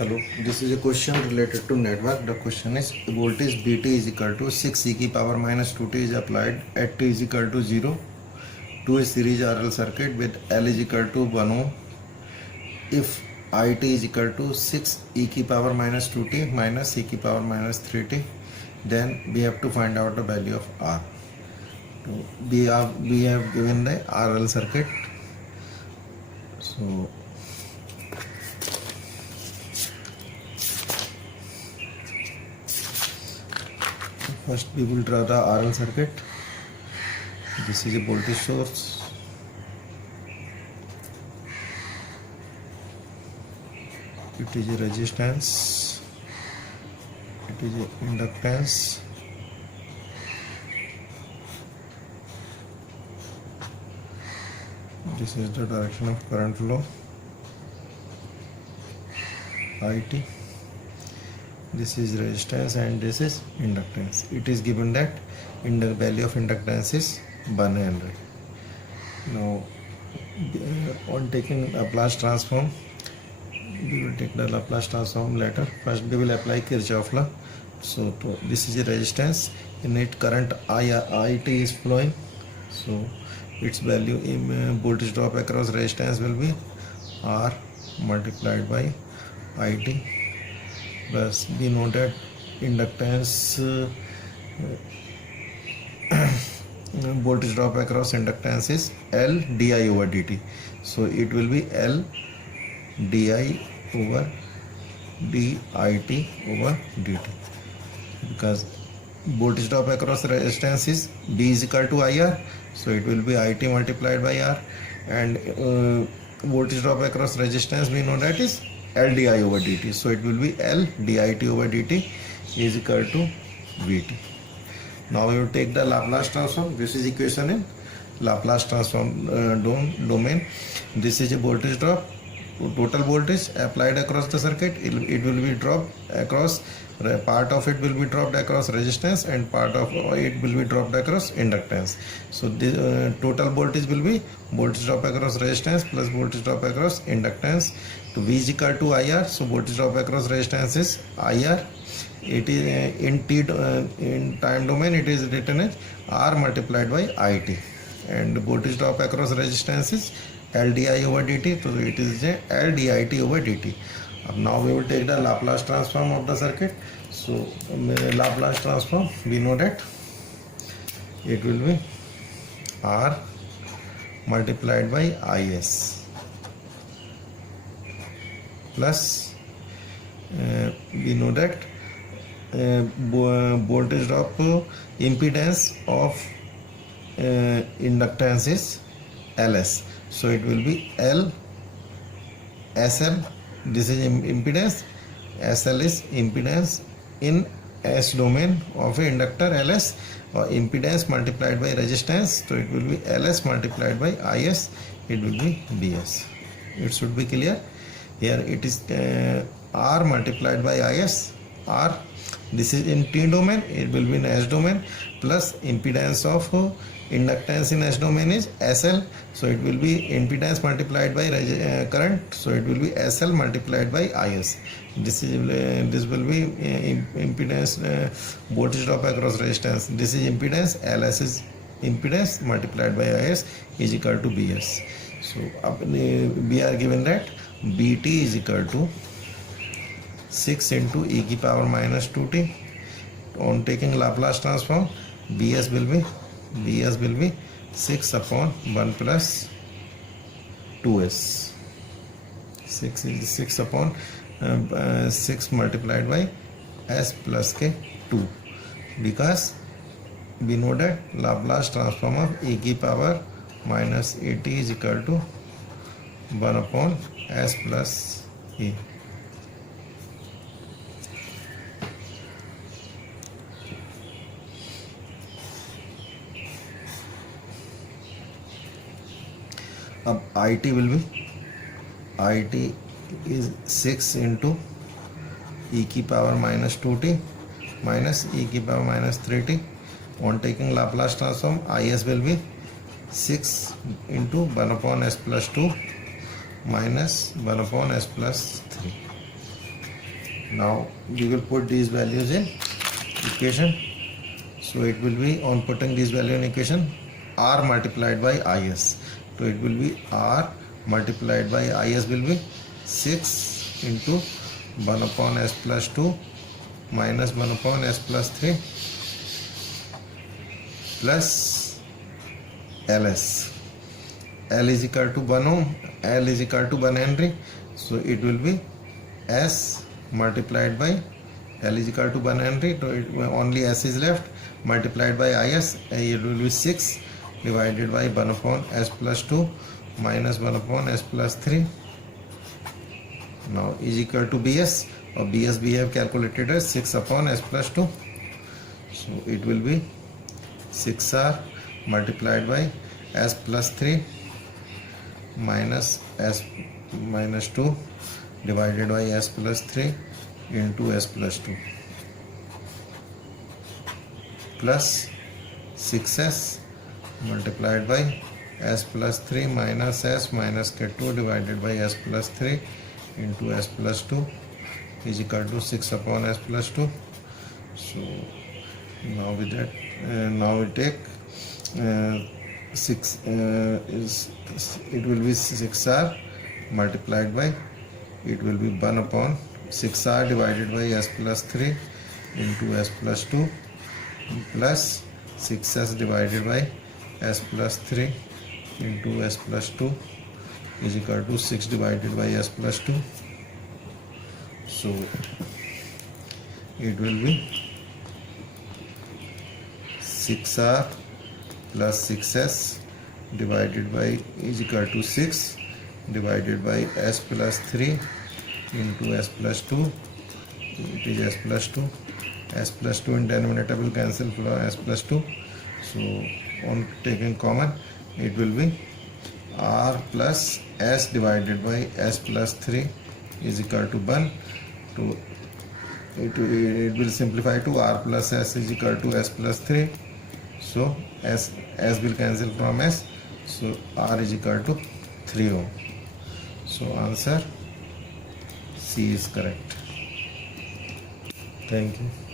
Hello, this is a question related to network. The question is voltage Vt is equal to 6 e की power minus 2t is applied at t is equal to 0 to a series RL circuit with L is equal to 1 ohm. If It is equal to 6 e की power minus 2t minus e की power minus 3t, then we have to find out the value of R. So we have given the RL circuit. So first we will draw the RL circuit. This is a voltage source. It is a resistance. It is a inductance. This is the direction of current flow, It. This is resistance and this is inductance. It is given that the value of inductance is 100. Now on taking Laplace transform, we will take the Laplace transform later. First we will apply Kirchhoff law. So this is a resistance, in it current It is flowing, so its value in voltage drop across resistance will be R multiplied by It. Plus we know that inductance voltage drop across inductance is L di over dt. So it will be L di over dit over dt, because voltage drop across resistance is B is equal to IR, so it will be It multiplied by R, and voltage drop across resistance we know that is L di over dt, so it will be L dit over dt is equal to Vt. Now we will take the Laplace transform. This is equation in Laplace transform domain. This is a voltage drop, total voltage applied across the circuit. It will be dropped across, part of it will be dropped across resistance and part of it will be dropped across inductance. So the total voltage will be voltage drop across resistance plus voltage drop across inductance. To V is equal to IR, so voltage drop across resistance is IR. It is in time domain it is written as R multiplied by It, and voltage drop across resistance is L di over dt, so it is L dit over dt. Now we will take the Laplace transform of the circuit. So Laplace transform, we know that it will be R multiplied by Is plus we know that voltage drop impedance of inductance is Ls, so it will be L SL. This is impedance, SL is impedance in S domain of a inductor Ls, or impedance multiplied by resistance, so it will be Ls multiplied by Is, it will be Bs. It should be clear. Here it is R multiplied by Is, R. This is in T domain, it will be in S domain, plus impedance of inductance in S domain is SL, so it will be impedance multiplied by current, so it will be SL multiplied by Is. This will be impedance voltage drop across resistance. This is impedance, Ls is impedance multiplied by Is is equal to Bs. So we are given that Bt is equal to 6 into e की power minus 2t. On taking Laplace transform, Bs will be 6 upon 1 plus 2s. 6 is 6 upon 6 multiplied by s plus k 2, because we know that Laplace transform of e की power minus at is equal to 1 upon s plus e. अब It will be, It is 6 into e की power minus 2t minus e की power minus 3t. On taking Laplace transform, Is will be 6 into 1 upon s plus 2 minus 1 upon s plus 3. Now we will put these values in equation. So it will be, on putting these value in equation, R multiplied by IS. So it will be R multiplied by IS will be 6 into 1 upon S plus 2 minus 1 upon S plus 3 plus LS. L is equal to 1 ohm, L is equal to 1 Henry. So it will be S multiplied by L is equal to 1 Henry. So only S is left, multiplied by IS. It will be 6 divided by 1 upon S plus 2 minus 1 upon S plus 3. Now is equal to BS, or BS we have calculated as 6 upon S plus 2. So it will be 6R multiplied by S plus 3 minus S minus 2 divided by S plus 3 into S plus 2 plus 6S multiplied by S plus 3 minus S minus K2 divided by S plus 3 into S plus 2 is equal to 6 upon S plus 2. So now with that, now we take 6 it will be 6R multiplied by, it will be 1 upon 6R divided by S plus 3 into S plus 2 plus 6S divided by S plus 3 into S plus 2 is equal to 6 divided by S plus 2. So it will be 6R plus 6S divided by is equal to 6 divided by S plus 3 into S plus 2. It is S plus 2. S plus 2 in denominator will cancel from S plus 2. So on taking common, it will be R plus S divided by S plus 3 is equal to 1. To it will simplify to R plus S is equal to S plus 3. So S will cancel from S. So R is equal to 3 ohm. So answer C is correct. Thank you.